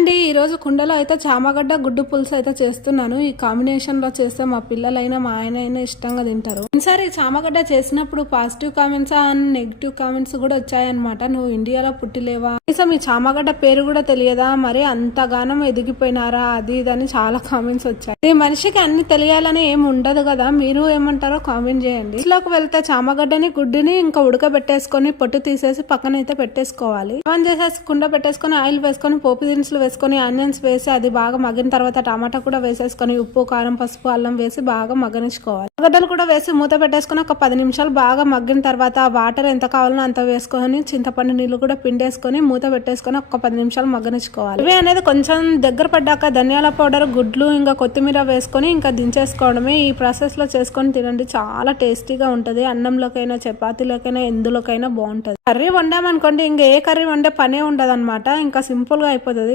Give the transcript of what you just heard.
అండి ఈ రోజు కుండలో అయితే చామగడ్డ గుడ్డు పులుసు అయితే చేస్తున్నాను. ఈ కాంబినేషన్లో చేస్తే మా పిల్లలైనా మా ఆయన అయినా ఇష్టంగా తింటారు. ఈసారి చామగడ్డ చేసినప్పుడు positive comments and negative comments కూడా వచ్చాయన్నమాట. నువ్వు ఇండియాలో పుట్టిలేవా? కనీసం ఈ చామగడ్డ పేరు కూడా తెలియదా? మరి అంతగానం ఎదిగిపోయినారా? అది ఇది అని చాలా కామెంట్స్ వచ్చాయి. ఈ మనిషికి అన్ని తెలియాలని ఏం ఉండదు కదా? మీరు ఏమంటారో కామెంట్ చేయండి. ఇంట్లోకి వెళ్తే చామగడ్డని గుడ్డుని ఇంకా ఉడకబెట్టేసుకొని పొట్టు తీసేసి పక్కన అయితే పెట్టేసుకోవాలి ఆన్ చేసేసి కుండ పెట్టేసుకొని ఆయిల్ వేసుకొని పోపు దినుసులు వేసుకొని ఆనియన్స్ వేసి అది బాగా మగ్గిన తర్వాత టమాటా కూడా వేసేసుకొని ఉప్పు కారం పసుపు అల్లం వేసి బాగా మగ్గనిచ్చుకోవాలి. గడ్డలు కూడా వేసి మూత పెట్టేసుకొని ఒక పది నిమిషాలు బాగా మగ్గిన తర్వాత వాటర్ ఎంత కావాలో అంత వేసుకొని చింతపండు నీళ్ళు కూడా పిండేసుకొని మూత పెట్టేసుకొని ఒక పది నిమిషాలు మగ్గనిచ్చుకోవాలి. ఇవి అనేది కొంచెం దగ్గర పడ్డాక ధనియాల పౌడర్ గుడ్లు ఇంకా కొత్తిమీర వేసుకొని ఇంకా దించేసుకోవడమే. ఈ ప్రాసెస్లో చేసుకొని తినండి. చాలా టేస్టీగా ఉంటది. అన్నంలోకైనా చపాతీలోకైనా ఎందులోకైనా బాగుంటది. కర్రీ వండామనుకోండి ఇంకా ఏ కర్రీ వండే పనే ఉండదు ఇంకా సింపుల్గా అయిపోతుంది.